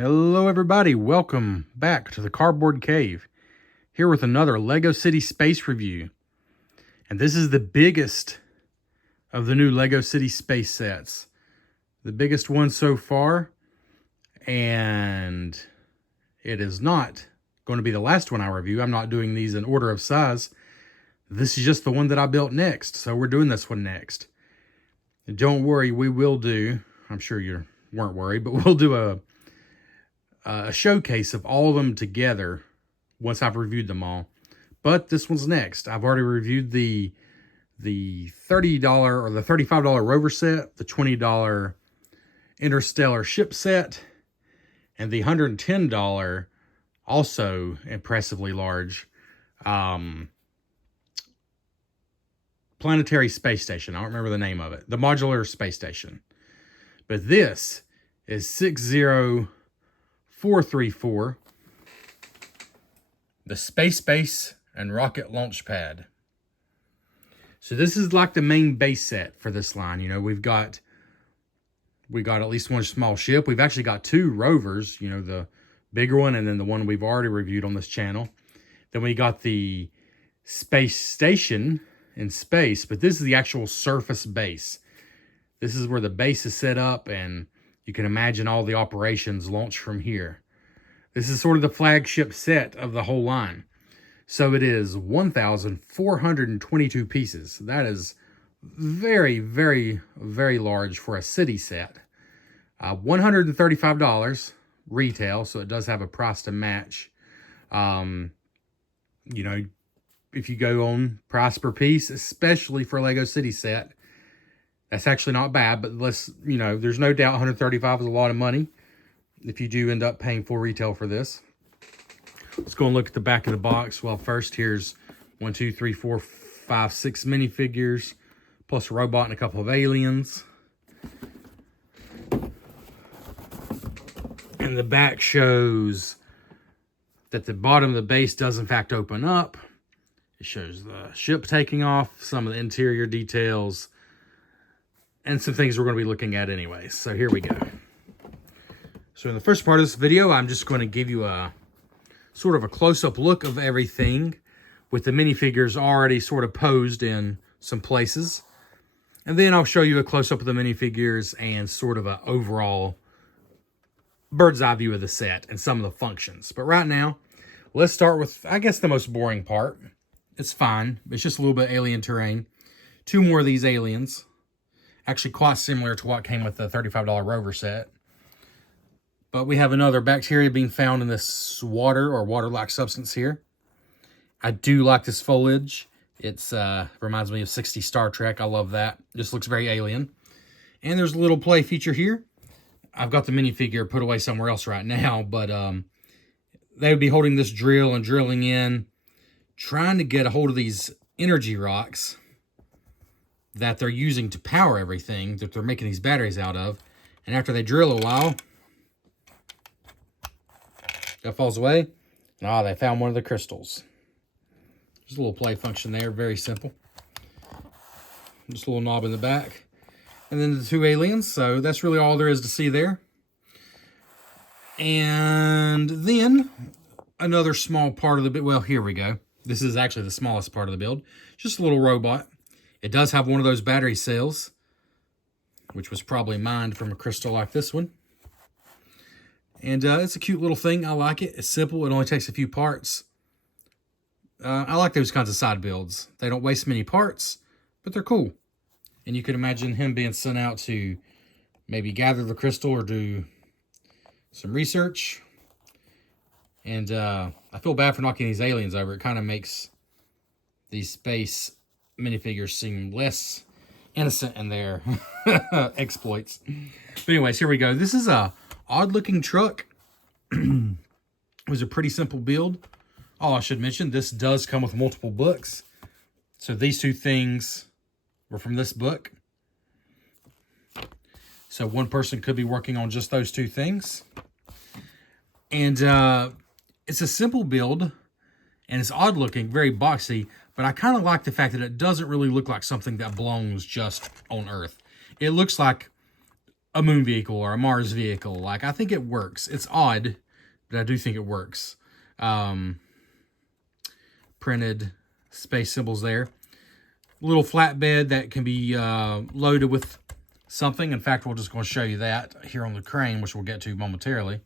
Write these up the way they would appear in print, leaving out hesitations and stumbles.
Hello everybody, welcome back to the Cardboard Cave, here with another LEGO City Space review. And this is the biggest of the new LEGO City Space sets. The biggest one so far, and it is not going to be the last one I review. I'm not doing these in order of size. This is just the one that I built next, so we're doing this one next. And don't worry, we will do, I'm sure you weren't worried, but we'll do a showcase of all of them together once I've reviewed them all. But this one's next. I've already reviewed the $30 or the $35 rover set, the $20 interstellar ship set, and the $110 also impressively large planetary space station. I don't remember the name of it. The modular space station. But this is 60434, the Space Base and Rocket Launch Pad. So this is like the main base set for this line. You know, we got at least one small ship. We've actually got two rovers, you know, the bigger one and then the one we've already reviewed on this channel. Then we got the space station in space, but this is the actual surface base. This is where the base is set up, and you can imagine all the operations launch from here. This is sort of the flagship set of the whole line. So it is 1,422 pieces. That is very, very, very large for a city set. $135 retail, so it does have a price to match. You know, if you go on price per piece, especially for a LEGO City set, that's actually not bad, but there's no doubt $135 is a lot of money if you do end up paying full retail for this. Let's go and look at the back of the box. Well, first here's 6 minifigures, plus a robot and a couple of aliens. And the back shows that the bottom of the base does in fact open up. It shows the ship taking off, some of the interior details, and some things we're going to be looking at anyway. So here we go. So in the first part of this video, I'm just going to give you a sort of a close-up look of everything with the minifigures already sort of posed in some places. And then I'll show you a close-up of the minifigures and sort of an overall bird's eye view of the set and some of the functions. But right now, let's start with, I guess, the most boring part. It's fine. It's just a little bit alien terrain. Two more of these aliens. Actually quite similar to what came with the $35 rover set. But we have another bacteria being found in this water or water-like substance here. I do like this foliage. It's reminds me of 60 Star Trek. I love that. Just looks very alien. And there's a little play feature here. I've got the minifigure put away somewhere else right now, but they would be holding this drill and drilling in, trying to get a hold of these energy rocks that they're using to power everything that they're making these batteries out of. And after they drill a while, that falls away. And they found one of the crystals. Just a little play function there, very simple. Just a little knob in the back. And then the two aliens, so that's really all there is to see there. And then another small part of the build. Well, here we go. This is actually the smallest part of the build. Just a little robot. It does have one of those battery cells, which was probably mined from a crystal like this one. And it's a cute little thing. I like it. It's simple. It only takes a few parts. I like those kinds of side builds. They don't waste many parts, but they're cool. And you can imagine him being sent out to maybe gather the crystal or do some research. And I feel bad for knocking these aliens over. It kind of makes these space minifigures seem less innocent in their exploits. But anyways, here we go. This is a odd-looking truck. It was a pretty simple build. Oh, I should mention, this does come with multiple books. So these two things were from this book. So one person could be working on just those two things. And it's a simple build, and it's odd-looking, very boxy, but I kind of like the fact that it doesn't really look like something that belongs just on Earth. It looks like a moon vehicle or a Mars vehicle. Like, I think it works. It's odd, but I do think it works. Printed space symbols there. Little flatbed that can be loaded with something. In fact, we're just going to show you that here on the crane, which we'll get to momentarily.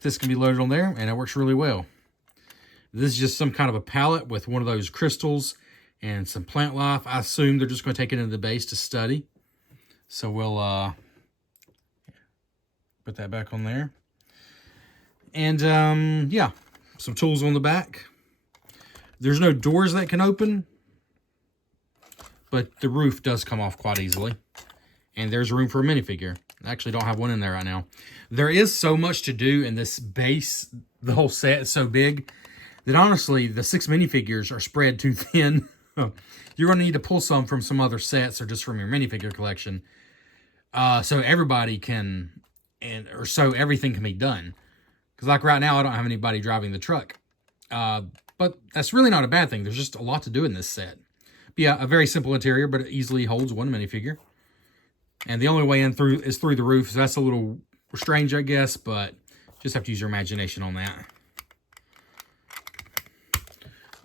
This can be loaded on there, and it works really well. This is just some kind of a pallet with one of those crystals and some plant life. I assume they're just going to take it into the base to study. So we'll put that back on there. And yeah, some tools on the back. There's no doors that can open, but the roof does come off quite easily. And there's room for a minifigure. I actually don't have one in there right now. There is so much to do in this base. The whole set is so big that honestly, the 6 minifigures are spread too thin. You're going to need to pull some from some other sets or just from your minifigure collection. So everybody can, or so everything can be done. Because like right now, I don't have anybody driving the truck. But that's really not a bad thing. There's just a lot to do in this set. But yeah, a very simple interior, but it easily holds one minifigure. And the only way in through is through the roof. So that's a little strange, I guess, but just have to use your imagination on that.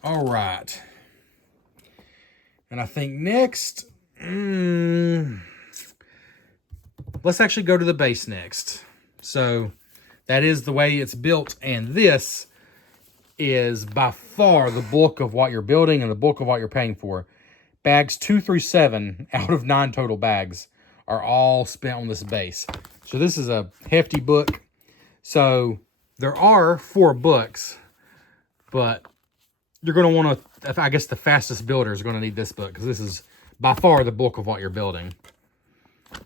All right. And I think next, let's actually go to the base next. So that is the way it's built. And this is by far the bulk of what you're building and the bulk of what you're paying for. Bags 2 through 7 out of 9 total bags are all spent on this base. So this is a hefty book. So there are 4 books, but you're going to want to, I guess the fastest builder is going to need this book because this is by far the bulk of what you're building.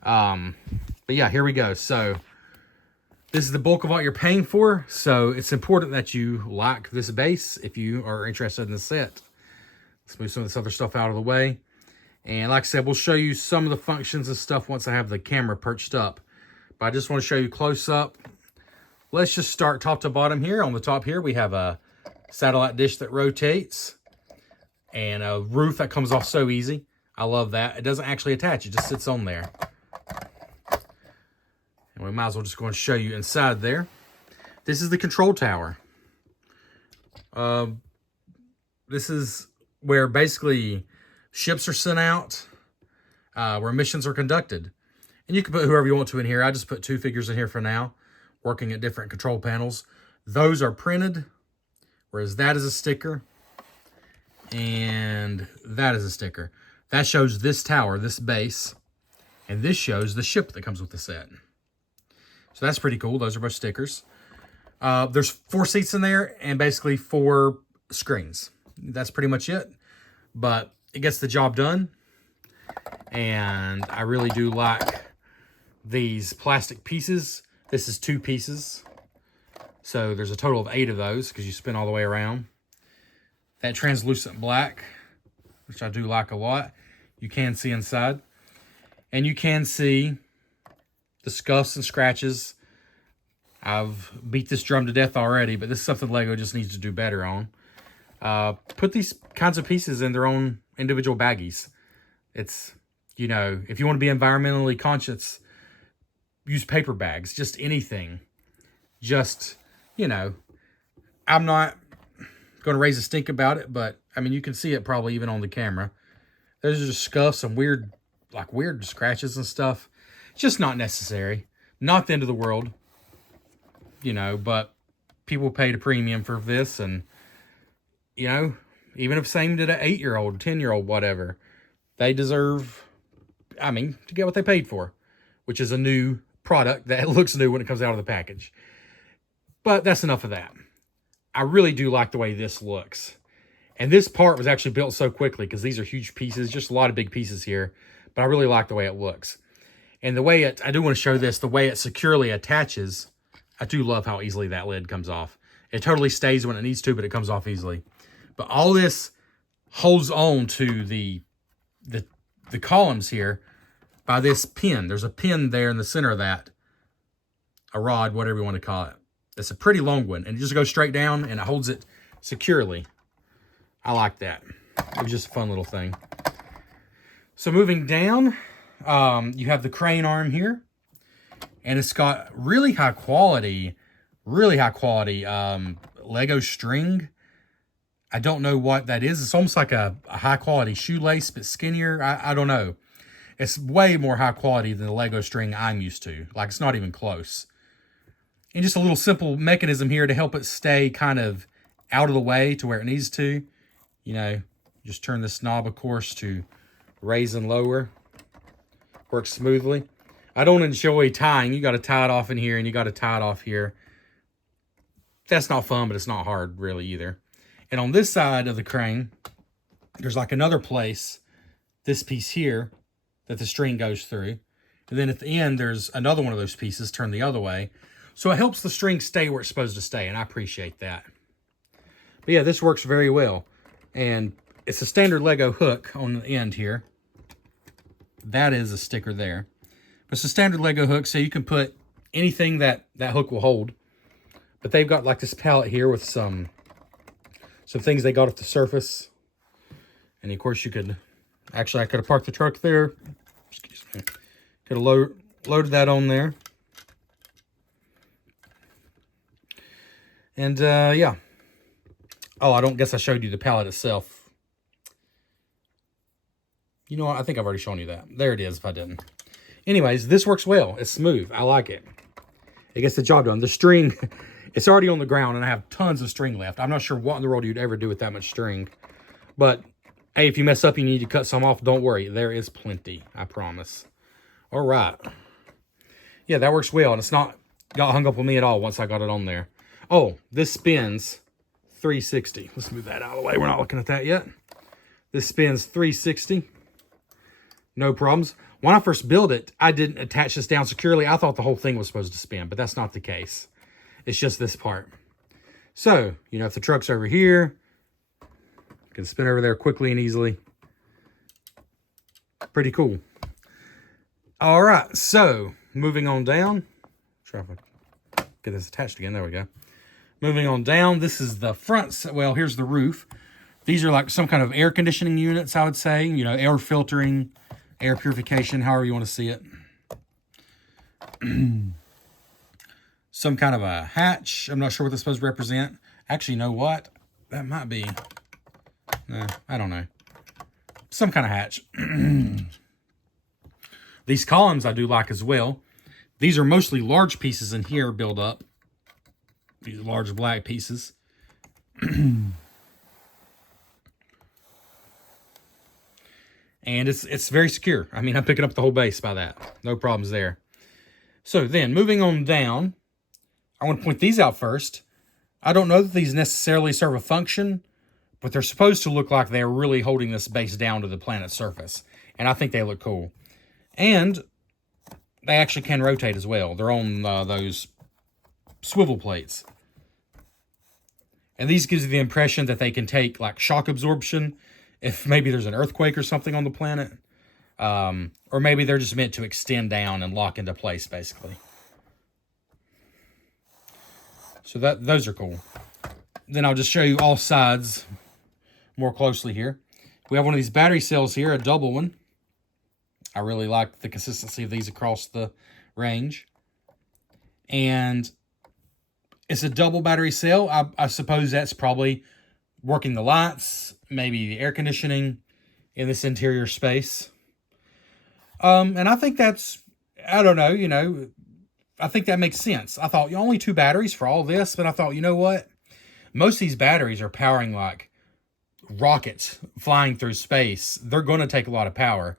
But yeah, here we go. So this is the bulk of what you're paying for. So it's important that you like this base if you are interested in the set. Let's move some of this other stuff out of the way. And like I said, we'll show you some of the functions and stuff once I have the camera perched up. But I just want to show you close up. Let's just start top to bottom here. On the top here, we have a satellite dish that rotates and a roof that comes off so easy. I love that. It doesn't actually attach. It just sits on there. And we might as well just go and show you inside there. This is the control tower. This is where basically ships are sent out, where missions are conducted. And you can put whoever you want to in here. I just put 2 figures in here for now, working at different control panels. Those are printed, whereas that is a sticker, and that is a sticker. That shows this tower, this base, and this shows the ship that comes with the set. So that's pretty cool. Those are both stickers. There's 4 seats in there and basically 4 screens. That's pretty much it. But it gets the job done. And I really do like these plastic pieces. This is 2 pieces. So there's a total of 8 of those because you spin all the way around. That translucent black, which I do like a lot. You can see inside. And you can see the scuffs and scratches. I've beat this drum to death already, but this is something Lego just needs to do better on. Put these kinds of pieces in their own individual baggies. It's, you know, if you want to be environmentally conscious, use paper bags, just anything. Just, you know, I'm not going to raise a stink about it, but I mean, you can see it probably even on the camera. There's just scuffs and weird scratches and stuff. It's just not necessary. Not the end of the world, you know, but people paid a premium for this, and you know, even if same did an 8-year-old, 10-year-old, whatever, they deserve, I mean, to get what they paid for, which is a new product that looks new when it comes out of the package. But that's enough of that. I really do like the way this looks. And this part was actually built so quickly because these are huge pieces, just a lot of big pieces here. But I really like the way it looks. And the way it, I do want to show this, the way it securely attaches, I do love how easily that lid comes off. It totally stays when it needs to, but it comes off easily. But all this holds on to the columns here by this pin. There's a pin there in the center of that. A rod, whatever you want to call it. It's a pretty long one. And it just goes straight down and it holds it securely. I like that. It was just a fun little thing. So moving down, you have the crane arm here. And it's got really high quality Lego string. I don't know what that is. It's almost like a high quality shoelace, but skinnier. I don't know. It's way more high quality than the Lego string I'm used to. Like, it's not even close. And just a little simple mechanism here to help it stay kind of out of the way to where it needs to. You know, just turn this knob, of course, to raise and lower. Works smoothly. I don't enjoy tying. You got to tie it off in here and you got to tie it off here. That's not fun, but it's not hard really either. And on this side of the crane, there's like another place, this piece here, that the string goes through. And then at the end, there's another one of those pieces turned the other way. So it helps the string stay where it's supposed to stay, and I appreciate that. But yeah, this works very well. And it's a standard Lego hook on the end here. That is a sticker there. It's a standard Lego hook, so you can put anything that hook will hold. But they've got like this pallet here with some things they got off the surface. And of course you could, actually I could have parked the truck there. Excuse me. Could have loaded that on there. And yeah. Oh, I don't guess I showed you the pallet itself. You know what? I think I've already shown you that. There it is if I didn't. Anyways, this works well. It's smooth. I like it. It gets the job done. The string, it's already on the ground, and I have tons of string left. I'm not sure what in the world you'd ever do with that much string. But, hey, if you mess up, you need to cut some off. Don't worry. There is plenty. I promise. All right. Yeah, that works well, and it's not got hung up with me at all once I got it on there. Oh, this spins 360. Let's move that out of the way. We're not looking at that yet. This spins 360. No problems. When I first built it, I didn't attach this down securely. I thought the whole thing was supposed to spin, but that's not the case. It's just this part. So, you know, if the truck's over here, you can spin over there quickly and easily. Pretty cool. All right, so moving on down. Try if I get this attached again. There we go. Moving on down, this is the front. Well, here's the roof. These are like some kind of air conditioning units, I would say. You know, air filtering, air purification, however you want to see it. Some kind of a hatch. I'm not sure what this is supposed to represent. Actually, you know what? That might be... I don't know. Some kind of hatch. These columns I do like as well. These are mostly large pieces in here built up. These large black pieces. And it's very secure. I mean, I'm picking up the whole base by that. No problems there. So then, moving on down, I want to point these out first. I don't know that these necessarily serve a function, but they're supposed to look like they're really holding this base down to the planet's surface. And I think they look cool. And they actually can rotate as well. They're on those swivel plates. And these gives you the impression that they can take like shock absorption if maybe there's an earthquake or something on the planet. Or maybe they're just meant to extend down and lock into place, basically. So those are cool. Then I'll just show you all sides more closely here. We have one of these battery cells here, a double one. I really like the consistency of these across the range. And it's a double battery cell. I suppose that's probably working the lights, maybe the air conditioning in this interior space. And I think that's, I don't know, you know, I think that makes sense. I thought only 2 batteries for all this, but I thought, you know what? Most of these batteries are powering like rockets flying through space. They're going to take a lot of power.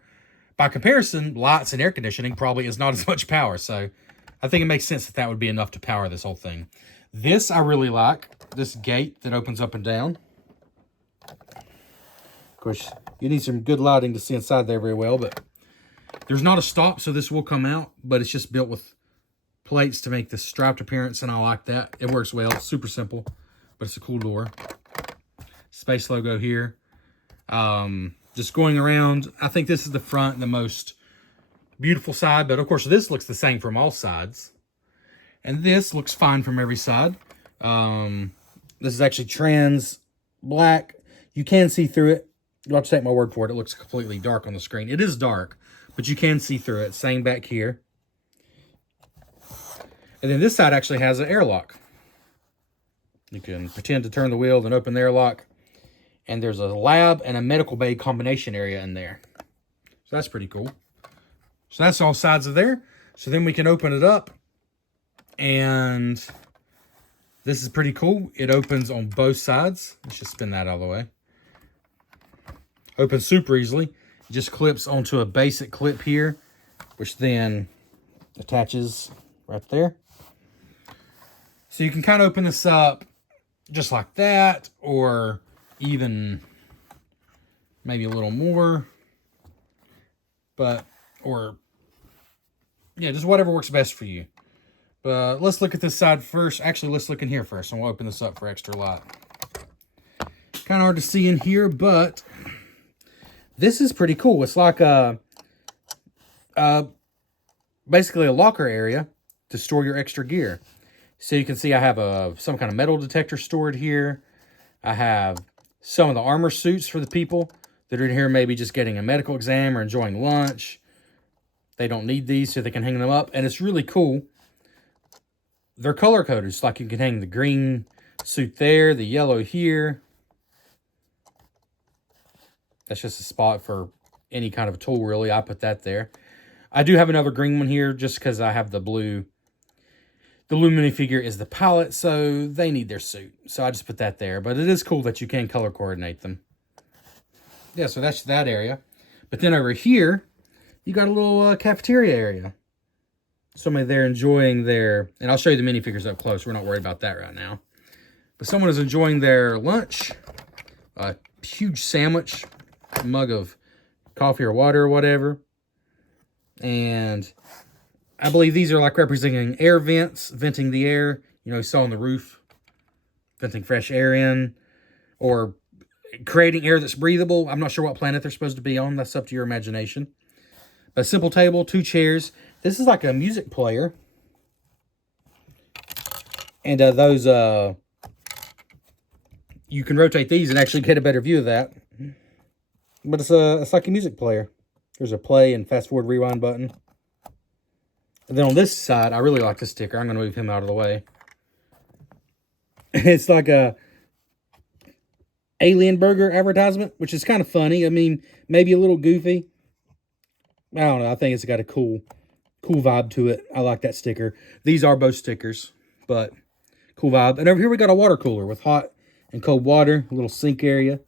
By comparison, lights and air conditioning probably is not as much power. So I think it makes sense that that would be enough to power this whole thing. This I really like. This gate that opens up and down. Of course, you need some good lighting to see inside there very well, but there's not a stop, so this will come out, but it's just built with plates to make this striped appearance, and I like that. It works well. It's super simple, but it's a cool door. Space logo here. Just going around, I think this is the front, the most beautiful side, but of course this looks the same from all sides. And this looks fine from every side. This is actually trans black. You can see through it. You'll have to take my word for it. It looks completely dark on the screen. It is dark, but you can see through it. Same back here. And then this side actually has an airlock. You can pretend to turn the wheel and open the airlock. And there's a lab and a medical bay combination area in there. So that's pretty cool. So that's all sides of there. So then we can open it up. And this is pretty cool. It opens on both sides. Let's just spin that out of the way. Opens super easily. It just clips onto a basic clip here, which then attaches right there. So you can kind of open this up just like that, or even maybe a little more. Yeah, just whatever works best for you. But let's look at this side first. Actually, let's look in here first, and we'll open this up for extra light. Kind of hard to see in here, but this is pretty cool. It's like basically a locker area to store your extra gear. So you can see I have some kind of metal detector stored here. I have some of the armor suits for the people that are in here maybe just getting a medical exam or enjoying lunch. They don't need these, so they can hang them up. And it's really cool. They're color-coded. It's like you can hang the green suit there, the yellow here. That's just a spot for any kind of tool, really. I put that there. I do have another green one here just because I have the blue. The blue minifigure is the pilot, so they need their suit. So I just put that there. But it is cool that you can color coordinate them. Yeah, so that's that area. But then over here, you got a little cafeteria area. Somebody there enjoying their... And I'll show you the minifigures up close. We're not worried about that right now. But someone is enjoying their lunch. A huge sandwich. A mug of coffee or water or whatever. And I believe these are like representing air vents, venting the air. You know, you saw on the roof, venting fresh air in, or creating air that's breathable. I'm not sure what planet they're supposed to be on. That's up to your imagination. A simple table, 2 chairs. This is like a music player. And those, you can rotate these and actually get a better view of that. But it's like a music player. There's a play and fast forward rewind button. And then on this side, I really like this sticker. I'm going to move him out of the way. It's like a Alien Burger advertisement, which is kind of funny. I mean, maybe a little goofy. I don't know. I think it's got a cool vibe to it. I like that sticker. These are both stickers, but cool vibe. And over here we got a water cooler with hot and cold water, a little sink area.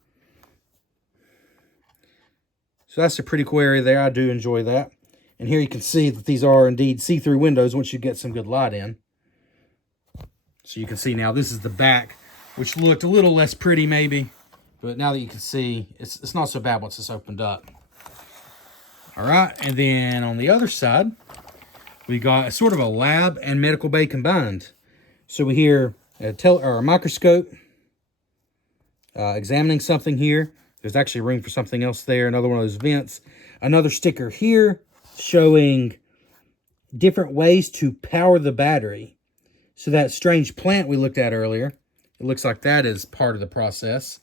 So that's a pretty cool area there. I do enjoy that. And here you can see that these are indeed see-through windows once you get some good light in. So you can see now this is the back, which looked a little less pretty maybe. But now that you can see, it's not so bad once it's opened up. All right, and then on the other side, we got sort of a lab and medical bay combined. So we hear a microscope examining something here. There's actually room for something else there. Another one of those vents. Another sticker here showing different ways to power the battery. So that strange plant we looked at earlier, it looks like that is part of the process.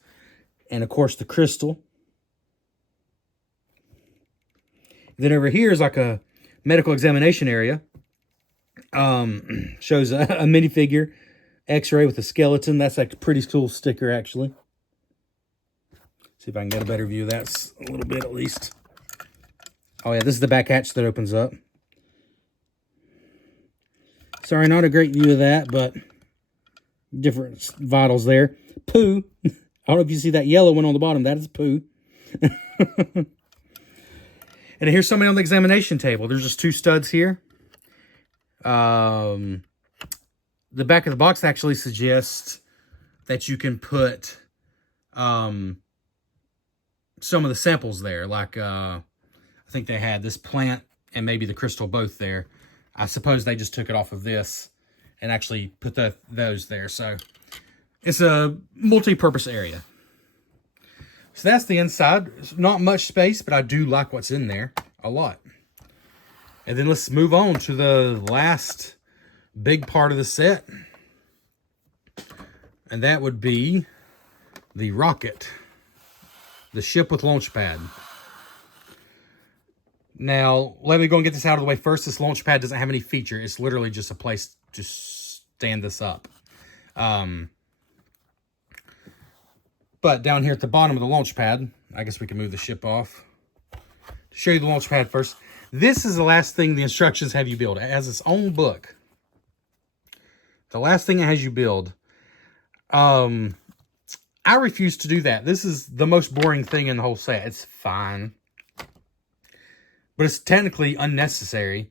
And of course the crystal. Then over here is like a medical examination area. Shows a minifigure x-ray with a skeleton. That's like a pretty cool sticker actually. See if I can get a better view of that a little bit at least. Oh yeah, this is the back hatch that opens up. Sorry, not a great view of that, but different vitals there. Poo. I don't know if you see that yellow one on the bottom. That is poo. And here's somebody on the examination table. There's just 2 studs here. The back of the box actually suggests that you can put some of the samples there. Like, I think they had this plant and maybe the crystal both there. I suppose they just took it off of this and actually put those there. So it's a multi-purpose area. So that's the inside. It's not much space, but I do like what's in there a lot. And then let's move on to the last big part of the set. And that would be the rocket. The ship with launch pad. Now, let me go and get this out of the way first. This launch pad doesn't have any feature. It's literally just a place stand this up. But down here at the bottom of the launch pad, I guess we can move the ship off. To show you the launch pad first, this is the last thing the instructions have you build. It has its own book. The last thing it has you build. I refuse to do that. This is the most boring thing in the whole set. It's fine, but it's technically unnecessary.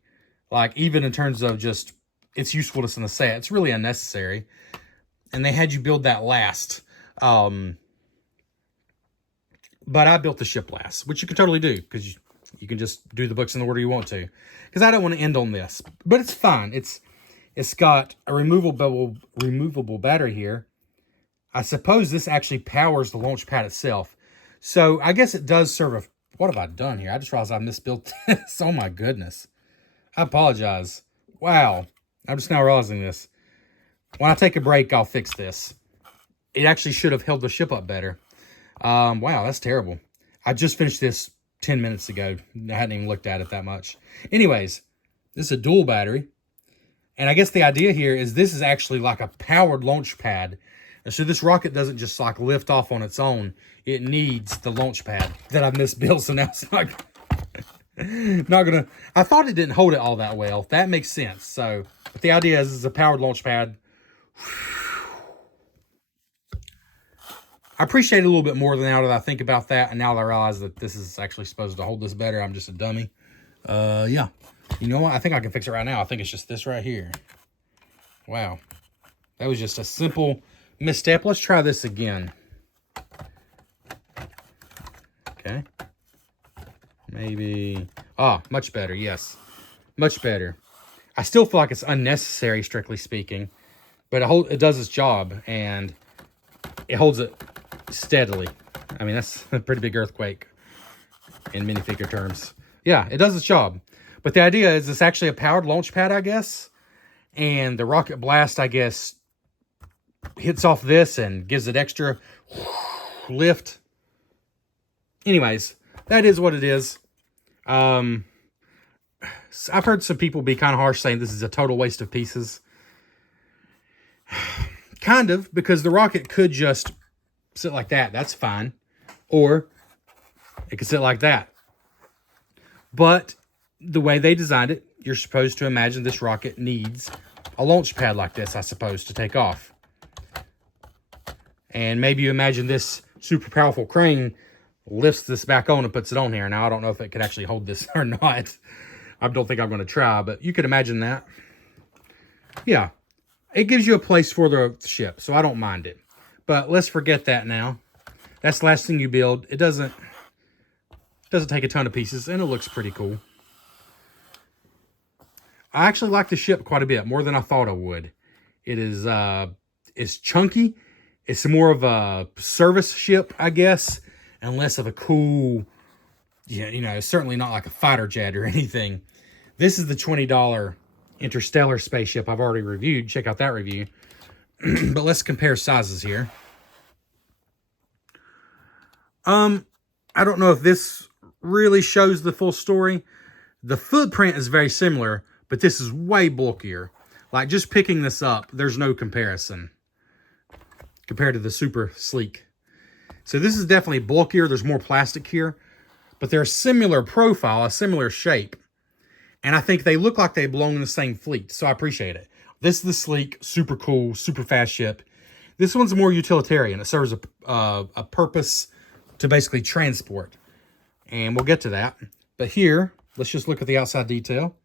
Like, even in terms of just its usefulness in the set, it's really unnecessary. And they had you build that last. But I built the ship last, which you can totally do, because you can just do the books in the order you want to. Because I don't want to end on this, but it's fine. It's got a removable battery here. I suppose this actually powers the launch pad itself. So I guess it does serve a... What have I done here? I just realized I misbuilt this. Oh my goodness. I apologize. Wow. I'm just now realizing this. When I take a break, I'll fix this. It actually should have held the ship up better. Wow, that's terrible. I just finished this 10 minutes ago. I hadn't even looked at it that much. Anyways, this is a dual battery. And I guess the idea here is this is actually like a powered launch pad. And so this rocket doesn't just like lift off on its own. It needs the launch pad that I've misbuilt. So now it's not gonna... I thought it didn't hold it all that well. That makes sense. So, but the idea is it's a powered launch pad. I appreciate it a little bit more now that I think about that. And now that I realize that this is actually supposed to hold this better. I'm just a dummy. Yeah. You know what? I think I can fix it right now. I think it's just this right here. Wow. That was just a simple misstep. Let's try this again. Okay. Maybe... Ah, much better. Yes. Much better. I still feel like it's unnecessary, strictly speaking. But it does its job. And it holds it steadily. I mean, that's a pretty big earthquake in minifigure terms. Yeah, it does its job. But the idea is it's actually a powered launch pad, I guess. And the rocket blast, I guess, hits off this and gives it extra lift. Anyways, that is what it is. I've heard some people be kind of harsh saying this is a total waste of pieces. Kind of, because the rocket could just sit like that. That's fine. Or it could sit like that. But the way they designed it, you're supposed to imagine this rocket needs a launch pad like this, I suppose, to take off. And maybe you imagine this super powerful crane lifts this back on and puts it on here. Now, I don't know if it could actually hold this or not. I don't think I'm going to try, but you could imagine that. Yeah. It gives you a place for the ship, so I don't mind it. But let's forget that now. That's the last thing you build. It doesn't take a ton of pieces, and it looks pretty cool. I actually like the ship quite a bit, more than I thought I would. It is it's chunky. It's more of a service ship, I guess, and less of a cool, you know, certainly not like a fighter jet or anything. This is the $20 Interstellar spaceship I've already reviewed. Check out that review. But let's compare sizes here. I don't know if this really shows the full story. The footprint is very similar, but this is way bulkier. Like, just picking this up, there's no comparison compared to the super sleek. So this is definitely bulkier. There's more plastic here, but they're a similar profile, a similar shape. And I think they look like they belong in the same fleet, so I appreciate it. This is the sleek, super cool, super fast ship. This one's more utilitarian. It serves a purpose to basically transport. And we'll get to that. But here, let's just look at the outside detail.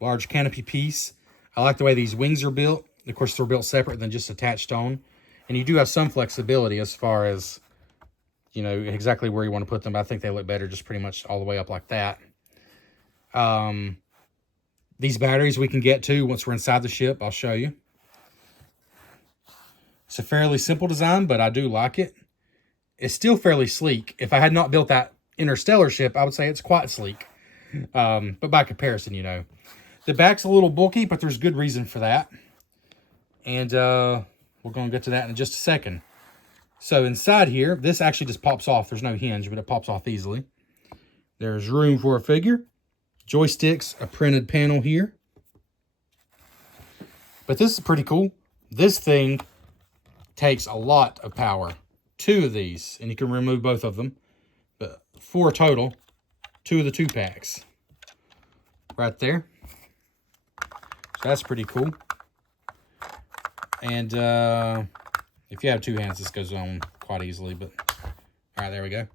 Large canopy piece. I like the way these wings are built. Of course, they're built separate than just attached on. And you do have some flexibility as far as, you know, exactly where you want to put them. But I think they look better just pretty much all the way up like that. These batteries we can get to once we're inside the ship. I'll show you. It's a fairly simple design, but I do like it. It's still fairly sleek. If I had not built that Interstellar ship, I would say it's quite sleek. But by comparison, you know. The back's a little bulky, but there's good reason for that. And we're going to get to that in just a second. So inside here, this actually just pops off. There's no hinge, but it pops off easily. There's room for a figure. Joysticks, a printed panel here. But this is pretty cool. This thing takes a lot of power. 2 of these, and you can remove both of them. But 4 total. 2 of the 2-packs. Right there. So that's pretty cool. And if you have 2 hands, this goes on quite easily. But all right, there we go.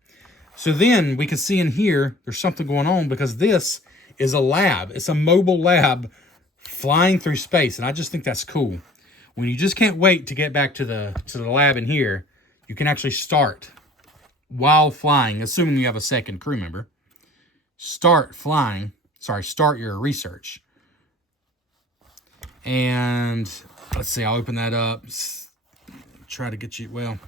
So then we can see in here, there's something going on because this is a lab. It's a mobile lab flying through space. And I just think that's cool. When you just can't wait to get back to the lab in here, you can actually start while flying, assuming you have a second crew member. Start your research. And let's see, I'll open that up. Try to get you, well.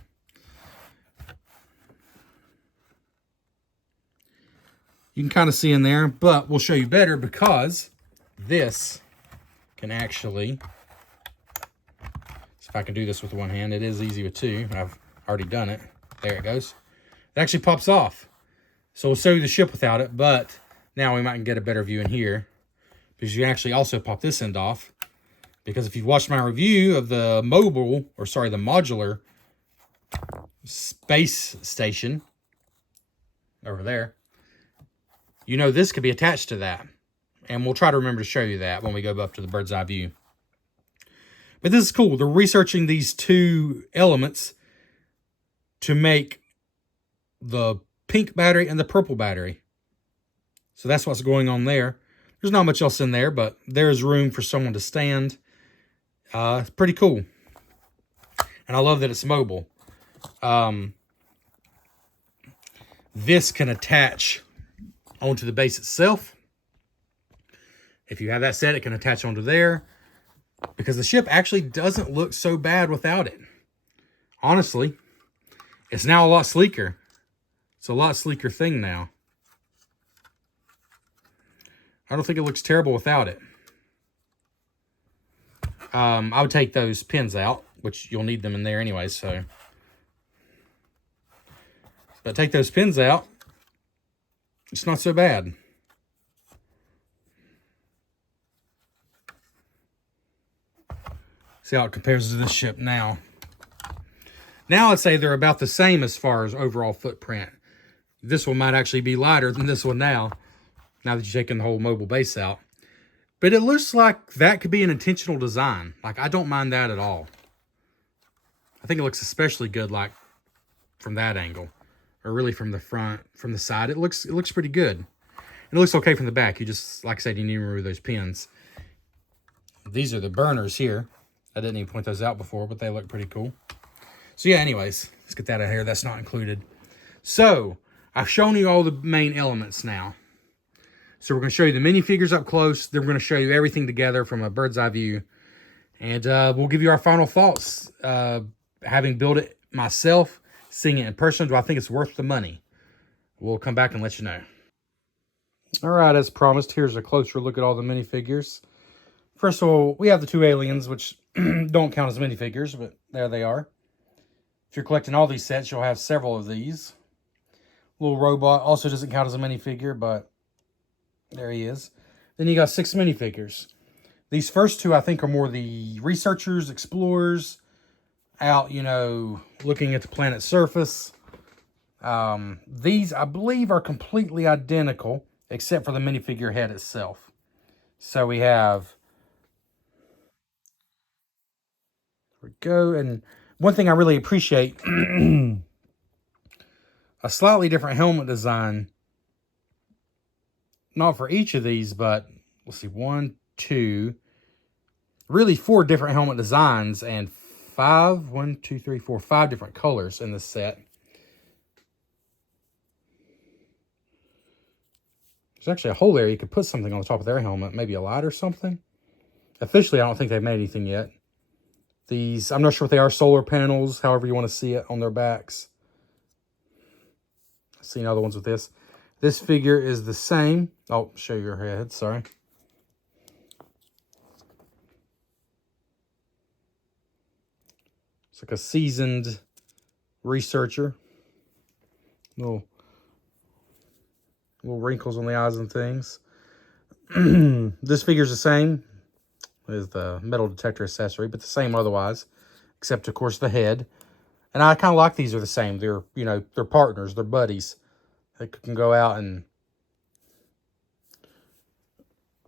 You can kind of see in there, but we'll show you better because this can actually, if I can do this with one hand, it is easy with 2. I've already done it. There it goes. It actually pops off. So we'll show you the ship without it, but now we might get a better view in here because you actually also pop this end off. Because if you've watched my review of the the modular space station over there, you know this could be attached to that. And we'll try to remember to show you that when we go up to the bird's eye view. But this is cool. They're researching these 2 elements to make the pink battery and the purple battery. So that's what's going on there. There's not much else in there, but there's room for someone to stand. It's pretty cool. And I love that it's mobile. This can attach onto the base itself. If you have that set, it can attach onto there. Because the ship actually doesn't look so bad without it. Honestly, it's now a lot sleeker. It's a lot sleeker thing now. I don't think it looks terrible without it. I would take those pins out, which you'll need them in there anyway, so. But take those pins out. It's not so bad. See how it compares to this ship now. Now I'd say they're about the same as far as overall footprint. This one might actually be lighter than this one now that you're taking the whole mobile base out. But it looks like that could be an intentional design. Like, I don't mind that at all. I think it looks especially good, like, from that angle. Or really from the front, from the side. It looks pretty good. And it looks okay from the back. You just, like I said, you need to remove those pins. These are the burners here. I didn't even point those out before, but they look pretty cool. So yeah, anyways, let's get that out of here. That's not included. So, I've shown you all the main elements now. So we're going to show you the minifigures up close. Then we're going to show you everything together from a bird's eye view. And we'll give you our final thoughts. Having built it myself, seeing it in person, do I think it's worth the money? We'll come back and let you know. All right, as promised, here's a closer look at all the minifigures. First of all, we have the 2 aliens, which don't count as minifigures, but there they are. If you're collecting all these sets, you'll have several of these. Little robot also doesn't count as a minifigure, but there he is. Then you got 6 minifigures. These first 2, I think, are more the researchers, explorers, out, you know, looking at the planet's surface. These, I believe, are completely identical, except for the minifigure head itself. So we have... There we go. And one thing I really appreciate, a slightly different helmet design. Not for each of these, but let's see, 1, 2, really 4 different helmet designs and 5 different colors in this set. There's actually a hole there. You could put something on the top of their helmet, maybe a light or something. Officially, I don't think they've made anything yet. These, I'm not sure what they are, solar panels, however you want to see it on their backs. I've seen other ones with this. This figure is the same. Oh, show your head, sorry. It's like a seasoned researcher. Little wrinkles on the eyes and things. This figure's the same. is the metal detector accessory, but the same otherwise, except of course the head. And I kind of like these are the same. They're, you know, they're partners, they're buddies. They can go out and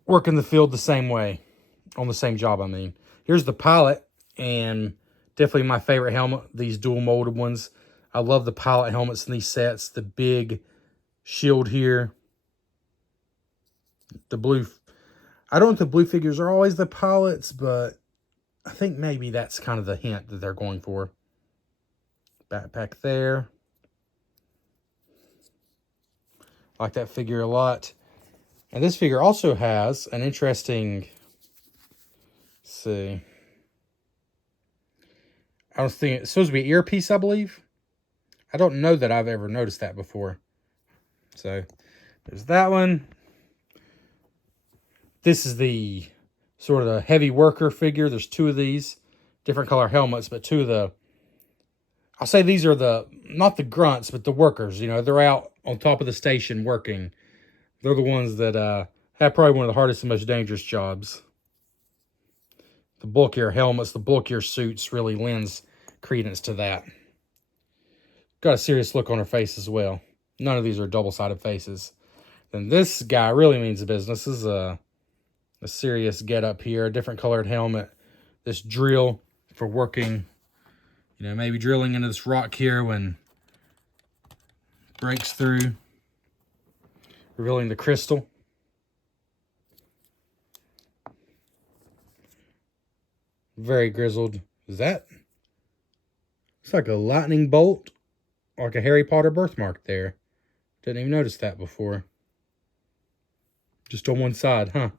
work in the field the same way, on the same job, I mean. Here's the pilot, and definitely my favorite helmet, these dual molded ones. I love the pilot helmets in these sets. The big shield here. The blue, I don't think the blue figures are always the pilots, but I think maybe that's kind of the hint that they're going for. Backpack there. Like that figure a lot. And this figure also has an interesting, let's see. I was thinking, it's supposed to be an earpiece, I believe. I don't know that I've ever noticed that before. So, there's that one. This is the sort of the heavy worker figure. There's two of these. Different color helmets, but two of the, I'll say these are the, not the grunts, but the workers. You know, they're out on top of the station working. They're the ones that have probably one of the hardest and most dangerous jobs. The bulkier helmets, the bulkier suits really lends credence to that. Got a serious look on her face as well. None of these are double-sided faces. And this guy really means business. This is a serious get-up here. A different colored helmet. This drill for working, you know, maybe drilling into this rock here when breaks through, revealing the crystal. Very grizzled. Is that? It's like a lightning bolt, like a Harry Potter birthmark there. Didn't even notice that before. Just on one side, huh?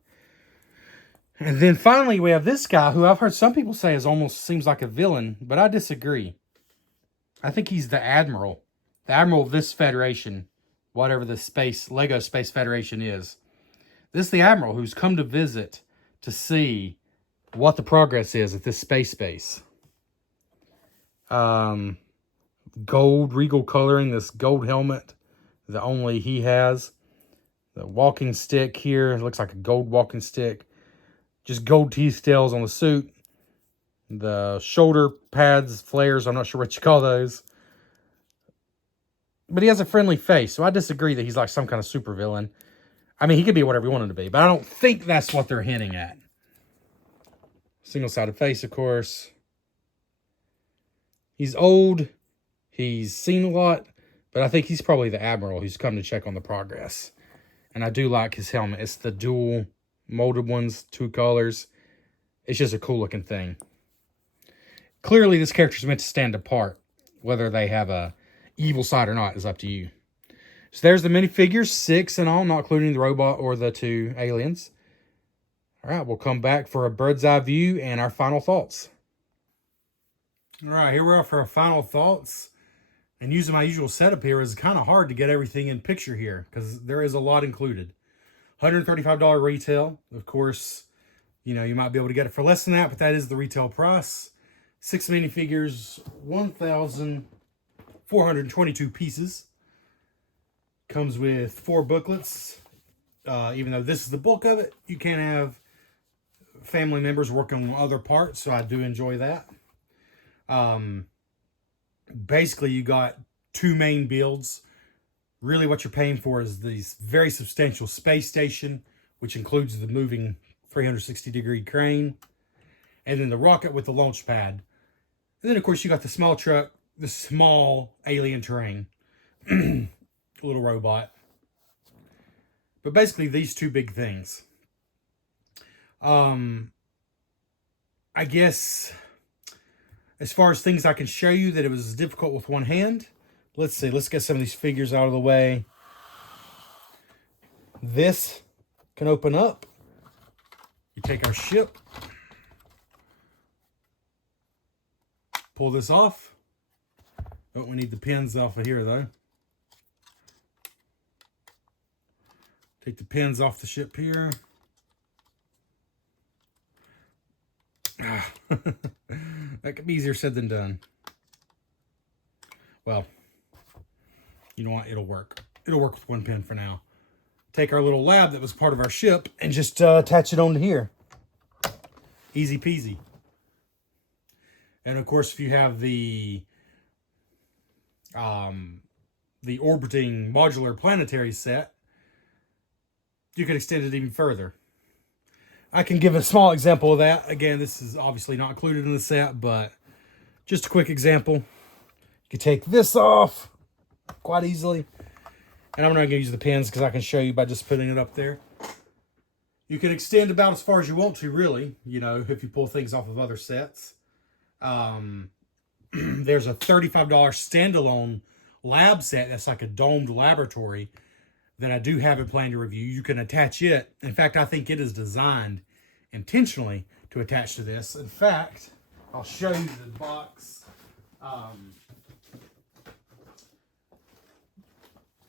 And then finally we have this guy who I've heard some people say is almost seems like a villain, but I disagree. I think he's the admiral. The admiral of this federation, whatever the Lego Space Federation is. This is the admiral who's come to visit to see what the progress is at this space base. Gold, regal coloring, this gold helmet that only he has. The walking stick here, looks like a gold walking stick. Just gold teeth tails on the suit. The shoulder pads, flares, I'm not sure what you call those. But he has a friendly face, so I disagree that he's like some kind of supervillain. I mean, he could be whatever you want him to be, but I don't think that's what they're hinting at. Single-sided face, of course. He's old. He's seen a lot, but I think he's probably the admiral who's come to check on the progress. And I do like his helmet. It's the dual molded ones, two colors. It's just a cool looking thing. Clearly, this character's meant to stand apart. Whether they have a evil side or not is up to you. So there's the minifigures, 6 in all, not including the robot or the 2 aliens. All right, we'll come back for a bird's eye view and our final thoughts. All right, here we are for our final thoughts. And using my usual setup here is kind of hard to get everything in picture here because there is a lot included. $135 retail. Of course, you know, you might be able to get it for less than that, but that is the retail price. 6 minifigures, 1,422 pieces. Comes with 4 booklets. Even though this is the bulk of it, you can have family members working on other parts, so I do enjoy that. Basically, you got 2 main builds. Really what you're paying for is this very substantial space station, which includes the moving 360-degree crane, and then the rocket with the launch pad. And then, of course, you got the small truck, the small alien terrain, little robot. But basically, these 2 big things. I guess as far as things I can show you that it was difficult with one hand, let's see. Let's get some of these figures out of the way. This can open up. You take our ship. Pull this off. Oh, we need the pins off of here, though. Take the pins off the ship here. That could be easier said than done. Well, you know what? It'll work. It'll work with 1 pin for now. Take our little lab that was part of our ship and just attach it onto here. Easy peasy. And of course, if you have the orbiting modular planetary set, you can extend it even further. I can give a small example of that. Again, this is obviously not included in the set, but just a quick example. You can take this off quite easily. And I'm not going to use the pins because I can show you by just putting it up there. You can extend about as far as you want to, really, you know, if you pull things off of other sets. There's a $35 standalone lab set that's like a domed laboratory that I do have it planned to review. You can attach it. In fact, I think it is designed intentionally to attach to this. In fact, I'll show you the box.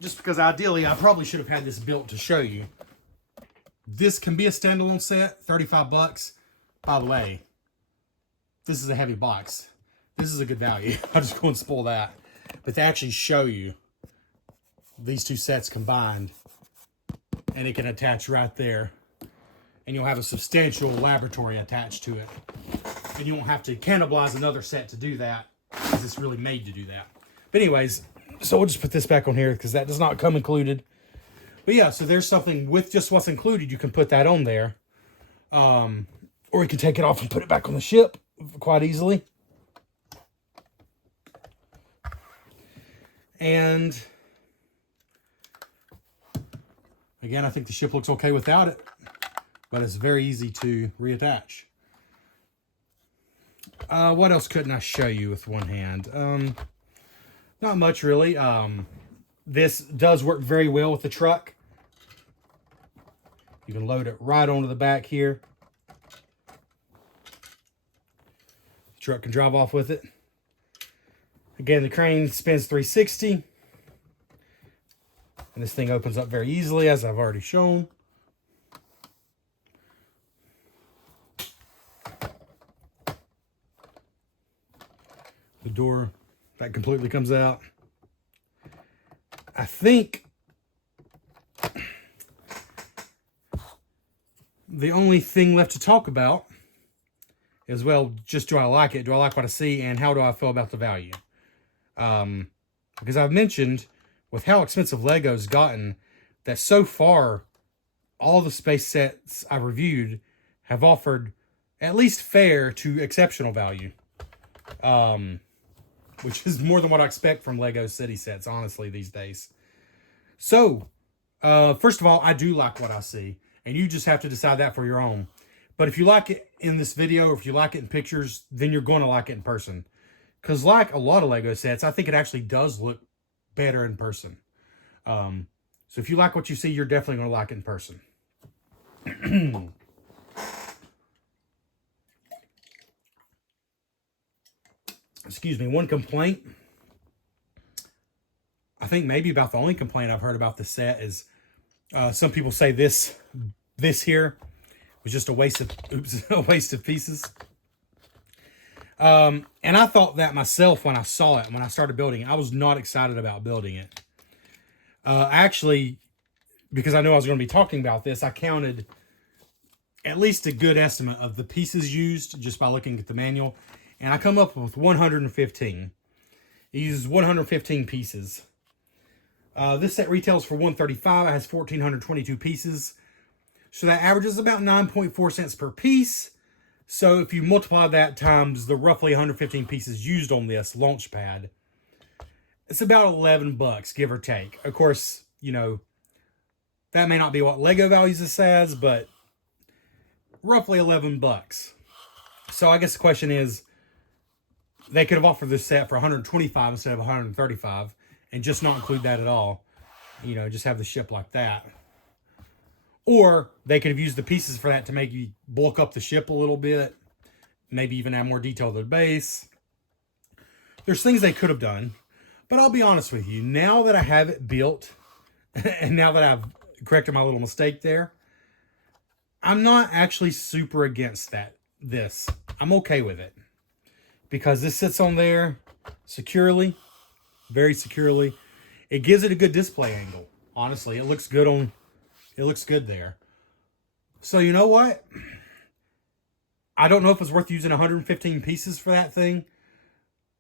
Just because ideally, I probably should have had this built to show you. This can be a standalone set, 35 bucks. By the way, this is a heavy box. This is a good value. I'll just go and spoil that. But to actually show you these two sets combined, and it can attach right there, and you'll have a substantial laboratory attached to it. And you won't have to cannibalize another set to do that, because it's really made to do that. But anyways, so we'll just put this back on here because that does not come included. But yeah, so there's something with just what's included. You can put that on there. Or you can take it off and put it back on the ship quite easily. And again, I think the ship looks okay without it, but it's very easy to reattach. What else couldn't I show you with one hand? Not much really. This does work very well with the truck. You can load it right onto the back here. The truck can drive off with it. Again, the crane spins 360. And this thing opens up very easily, as I've already shown. The door, that completely comes out. I think the only thing left to talk about is, well, just do I like it? Do I like what I see? And how do I feel about the value? Because I've mentioned with how expensive Lego's gotten, that so far, all the space sets I've reviewed have offered at least fair to exceptional value. Which is more than what I expect from Lego City sets, honestly, these days. So, first of all, I do like what I see. And you just have to decide that for your own. But if you like it in this video, or if you like it in pictures, then you're going to like it in person. Because like a lot of Lego sets, I think it actually does look better in person. So if you like what you see, you're definitely going to like it in person. Excuse me, one complaint. I think maybe about the only complaint I've heard about the set is some people say this here was just a waste of pieces. And I thought that myself when I saw it, when I started building it. I was not excited about building it. Actually, because I knew I was going to be talking about this, I counted at least a good estimate of the pieces used just by looking at the manual. And I come up with 115. It uses 115 pieces. This set retails for $135. It has 1,422 pieces. So that averages about 9.4 cents per piece. So if you multiply that times the roughly 115 pieces used on this launch pad, it's about 11 bucks, give or take. Of course, you know, that may not be what Lego values this as, but roughly 11 bucks. So I guess the question is, they could have offered this set for 125 instead of 135 and just not include that at all. You know, just have the ship like that. Or they could have used the pieces for that to make you bulk up the ship a little bit. Maybe even add more detail to the base. There's things they could have done. But I'll be honest with you. Now that I have it built, and now that I've corrected my little mistake there, I'm not actually super against this. I'm okay with it. Because this sits on there securely. Very securely. It gives it a good display angle. Honestly, it looks good on... It looks good there. So you know what? I don't know if it's worth using 115 pieces for that thing,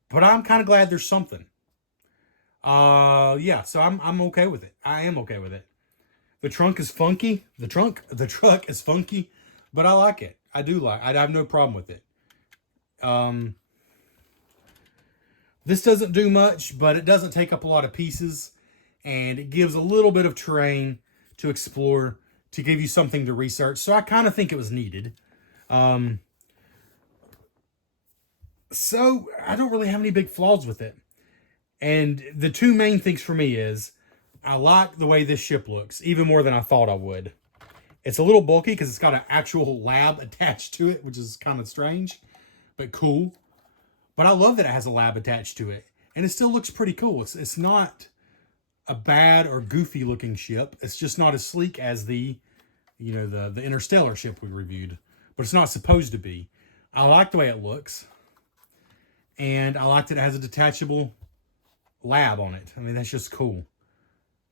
but I'm kind of glad there's something. Yeah, so I'm okay with it. I am okay with it. The trunk is funky. The truck is funky, but I like it. I have no problem with it. Um, this doesn't do much, but it doesn't take up a lot of pieces, and it gives a little bit of terrain to explore to give you something to research. So I kind of think it was needed. Um, so I don't really have any big flaws with it. And the two main things for me is I like the way this ship looks, even more than I thought I would. It's a little bulky because it's got an actual lab attached to it, which is kind of strange, but cool. But I love that it has a lab attached to it. And it still looks pretty cool. It's not a bad or goofy looking ship. It's just not as sleek as the Interstellar ship we reviewed. But it's not supposed to be. I like the way it looks. And I like that it has a detachable lab on it. I mean, that's just cool.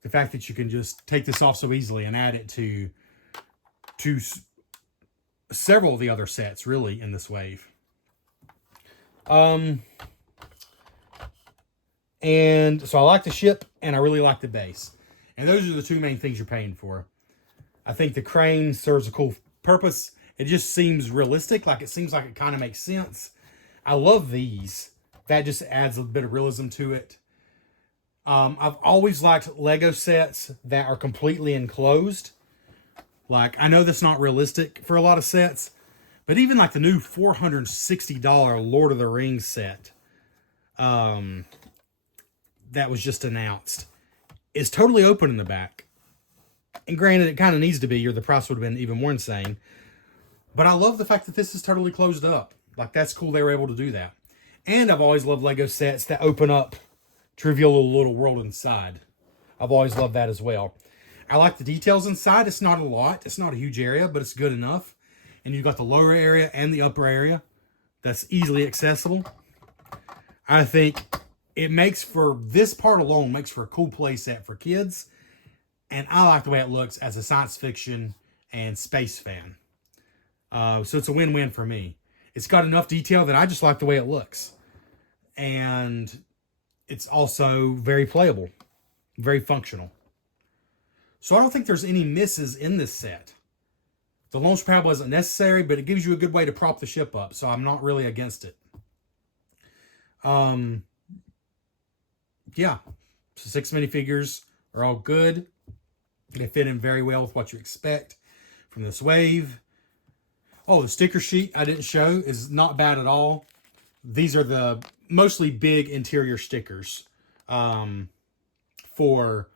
The fact that you can just take this off so easily and add it to several of the other sets, really, in this wave. And so I like the ship, and I really like the base. And those are the two main things you're paying for. I think the crane serves a cool purpose. It just seems realistic. Like, it seems like it kind of makes sense. I love these. That just adds a bit of realism to it. I've always liked Lego sets that are completely enclosed. Like, I know that's not realistic for a lot of sets, but even like the new $460 Lord of the Rings set that was just announced is totally open in the back. And granted, it kind of needs to be, or the price would have been even more insane. But I love the fact that this is totally closed up. Like, that's cool they were able to do that. And I've always loved Lego sets that open up to reveal a little world inside. I've always loved that as well. I like the details inside. It's not a lot. It's not a huge area, but it's good enough. And you've got the lower area and the upper area that's easily accessible. I think it makes for, this part alone makes for a cool play set for kids. And I like the way it looks as a science fiction and space fan. So it's a win-win for me. It's got enough detail that I just like the way it looks. And it's also very playable, very functional. So I don't think there's any misses in this set. The launch pad wasn't necessary, but it gives you a good way to prop the ship up, so I'm not really against it. Yeah, so 6 minifigures are all good. They fit in very well with what you expect from this wave. Oh, the sticker sheet I didn't show is not bad at all. These are the mostly big interior stickers for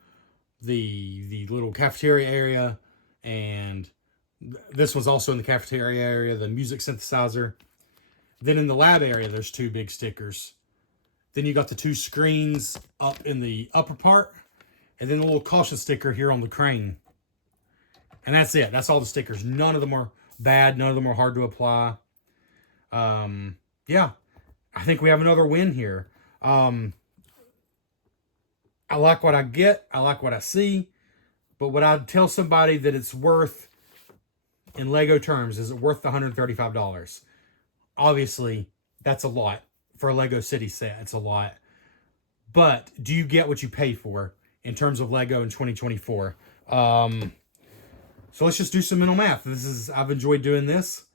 the little cafeteria area, and this was also in the cafeteria area, the music synthesizer. Then in the lab area, there's 2 big stickers. Then you got the 2 screens up in the upper part, and then a little caution sticker here on the crane. And that's it. That's all the stickers. None of them are bad. None of them are hard to apply. Yeah, I think we have another win here. I like what I get. I like what I see. But would I tell somebody that it's worth, in Lego terms, is it worth the $135? Obviously, that's a lot. For a Lego City set, it's a lot. But do you get what you pay for in terms of Lego in 2024? So let's just do some mental math. I've enjoyed doing this.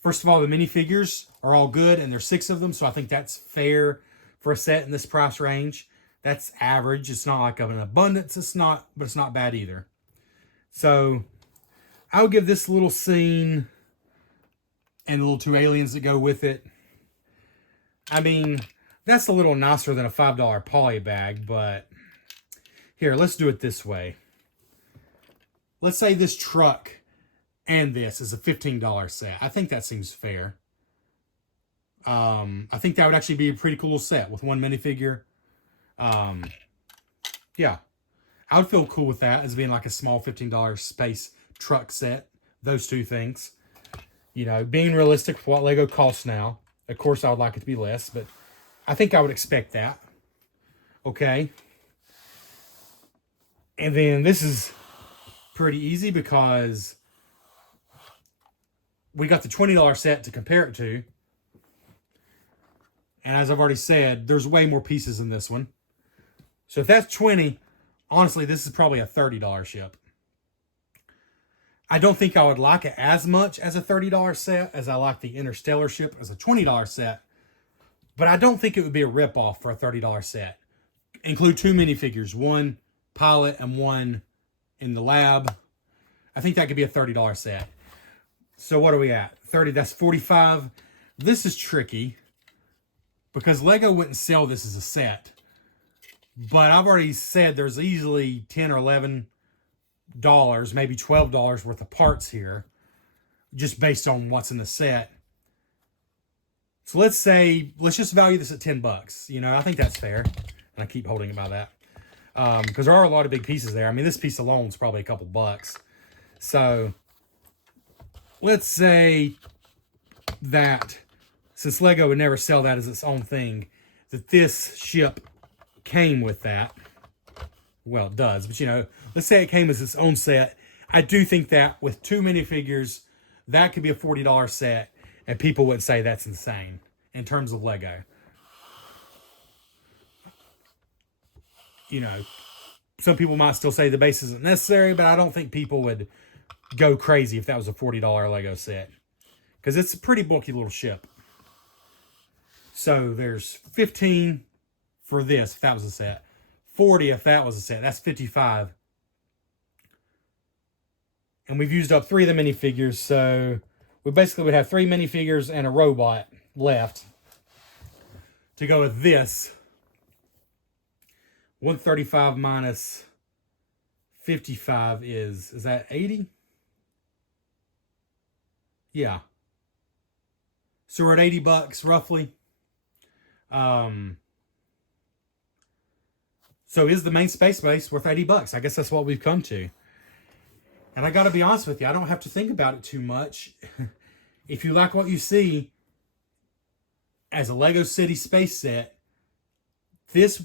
First of all, the minifigures are all good, and there's 6 of them, so I think that's fair for a set in this price range. That's average. It's not like of an abundance. But it's not bad either. So I would give this little scene and the little 2 aliens that go with it. I mean, that's a little nicer than a $5 poly bag, but here, let's do it this way. Let's say this truck and this is a $15 set. I think that seems fair. I think that would actually be a pretty cool set with 1 minifigure. Yeah, I would feel cool with that as being like a small $15 space truck set. Those 2 things. You know, being realistic for what Lego costs now. Of course, I would like it to be less, but I think I would expect that. Okay. And then this is pretty easy because we got the $20 set to compare it to. And as I've already said, there's way more pieces in this one. So if that's 20, honestly, this is probably a $30 ship. I don't think I would like it as much as a $30 set as I like the Interstellar ship as a $20 set. But I don't think it would be a ripoff for a $30 set. Include 2 minifigures, one pilot and one in the lab. I think that could be a $30 set. So what are we at? 30, that's 45. This is tricky because Lego wouldn't sell this as a set. But I've already said there's easily $10 or $11, maybe $12 worth of parts here, just based on what's in the set. So let's just value this at $10. You know, I think that's fair. And I keep holding it by that. Because there are a lot of big pieces there. I mean, this piece alone is probably a couple bucks. So let's say that since Lego would never sell that as its own thing, that this ship came with that. Well, it does, but you know, let's say it came as its own set. I do think that with 2 minifigures, that could be a $40 set, and people would say that's insane in terms of Lego. You know, some people might still say the base isn't necessary, but I don't think people would go crazy if that was a $40 Lego set, because it's a pretty bulky little ship. So there's 15 for this if that was a set, 40 if that was a set. That's 55. And we've used up 3 of the minifigures, so we basically would have 3 minifigures and a robot left to go with this. 135 minus 55 is that 80? Yeah. So we're at $80 roughly. So is the main space base worth $80? I guess that's what we've come to. And I got to be honest with you, I don't have to think about it too much. If you like what you see as a Lego City space set, this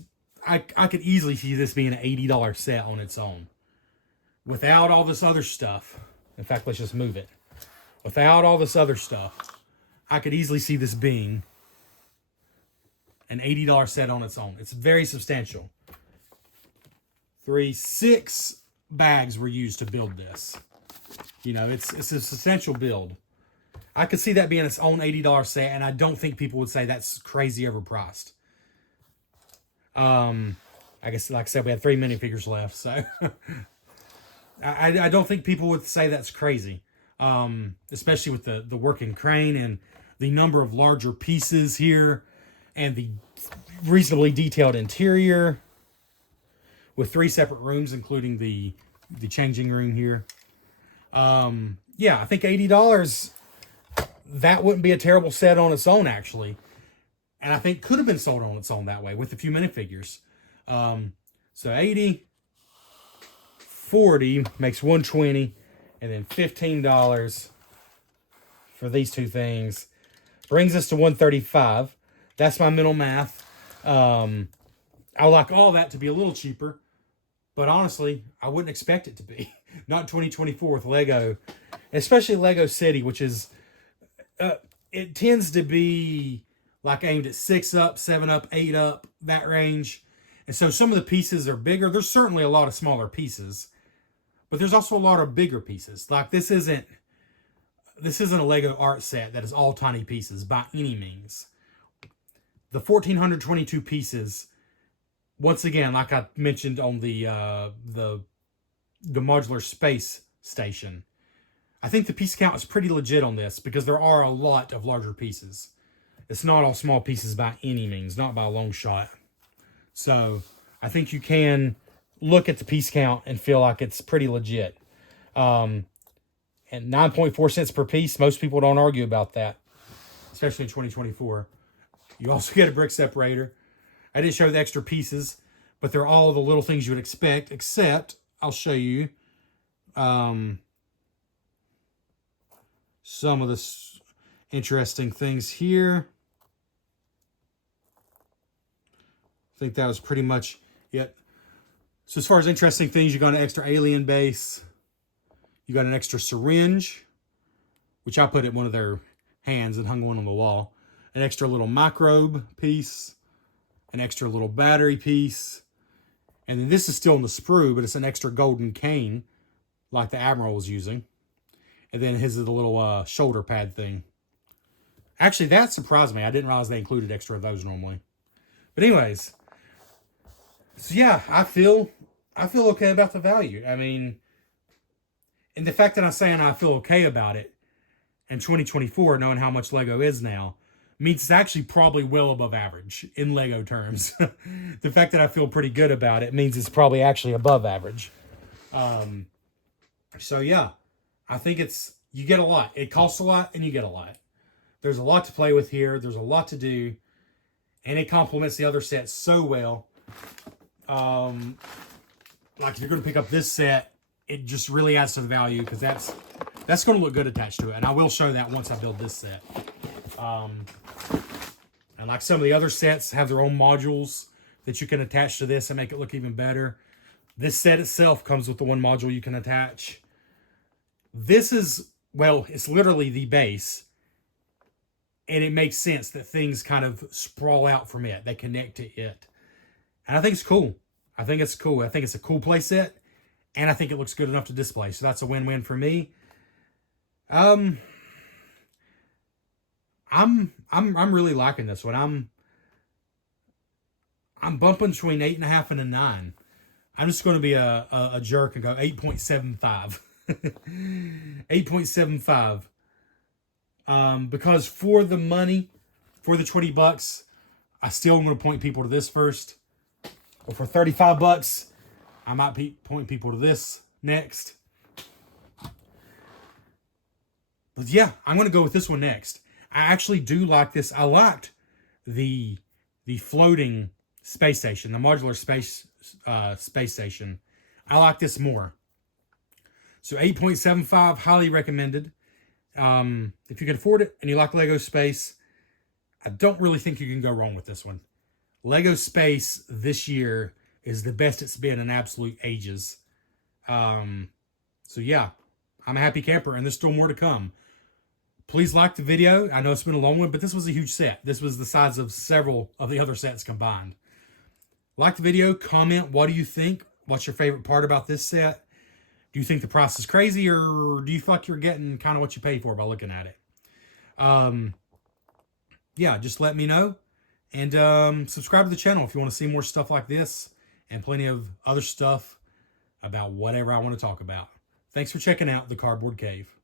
I could easily see this being an $80 set on its own. Without all this other stuff. In fact, let's just move it. Without all this other stuff, I could easily see this being an $80 set on its own. It's very substantial. 6 bags were used to build this. You know, it's a substantial build. I could see that being its own $80 set, and I don't think people would say that's crazy overpriced. I guess, like I said, we had 3 minifigures left, so I don't think people would say that's crazy. Especially with the working crane and the number of larger pieces here and the reasonably detailed interior with 3 separate rooms, including the changing room here. Yeah, I think $80, that wouldn't be a terrible set on its own, actually. And I think could have been sold on its own that way with a few minifigures. So 80, 40 makes 120, and then $15 for these 2 things brings us to 135. That's my mental math. I would like all that to be a little cheaper, but honestly, I wouldn't expect it to be. Not in 2024 with Lego, especially Lego City, which is, it tends to be like aimed at 6 up, 7 up, 8 up, that range. And so some of the pieces are bigger. There's certainly a lot of smaller pieces, but there's also a lot of bigger pieces. Like this isn't a Lego art set that is all tiny pieces by any means. The 1,422 pieces, once again, like I mentioned on the modular space station, I think the piece count is pretty legit on this because there are a lot of larger pieces. It's not all small pieces by any means, not by a long shot. So I think you can look at the piece count and feel like it's pretty legit. And 9.4 cents per piece, most people don't argue about that, especially in 2024. You also get a brick separator. I didn't show the extra pieces, but they're all the little things you would expect, except I'll show you some of the interesting things here. I think that was pretty much it. So as far as interesting things, you got an extra alien base. You got an extra syringe. which I put in one of their hands and hung one on the wall. An extra little microbe piece, an extra little battery piece, and then this is still in the sprue, but it's an extra golden cane like the Admiral was using. And then his is the little shoulder pad thing. Actually, that surprised me. I didn't realize they included extra of those normally. But anyways, so yeah, I feel okay about the value. I mean, and the fact that I'm saying I feel okay about it in 2024, knowing how much Lego is now, means it's actually probably well above average in Lego terms. The fact that I feel pretty good about it means it's probably actually above average. So yeah, I think you get a lot. It costs a lot and you get a lot. There's a lot to play with here. There's a lot to do. And it complements the other sets so well. Like if you're going to pick up this set, it just really adds to the value because that's going to look good attached to it. And I will show that once I build this set. And like some of the other sets have their own modules that you can attach to this and make it look even better. This set itself comes with the one module you can attach. This is, well, it's literally the base. And it makes sense that things kind of sprawl out from it. They connect to it. And I think it's cool. I think it's cool. I think it's a cool play set. And I think it looks good enough to display. So that's a win-win for me. I'm really liking this one. I'm bumping between 8.5 and a 9. I'm just going to be a jerk and go 8.75. 8.75. Because for the money, for the $20, I still am going to point people to this first. But for $35, I might point people to this next. But yeah, I'm going to go with this one next. I actually do like this. I liked the floating space station, the modular space station. I like this more. So 8.75, highly recommended. If you can afford it and you like Lego Space, I don't really think you can go wrong with this one. Lego Space this year is the best it's been in absolute ages. So yeah, I'm a happy camper, and there's still more to come. Please like the video. I know it's been a long one, but this was a huge set. This was the size of several of the other sets combined. Like the video, comment, what do you think? What's your favorite part about this set? Do you think the price is crazy, or do you feel like you're getting kind of what you pay for by looking at it? Yeah, just let me know. And subscribe to the channel if you want to see more stuff like this and plenty of other stuff about whatever I want to talk about. Thanks for checking out The Cardboard Cave.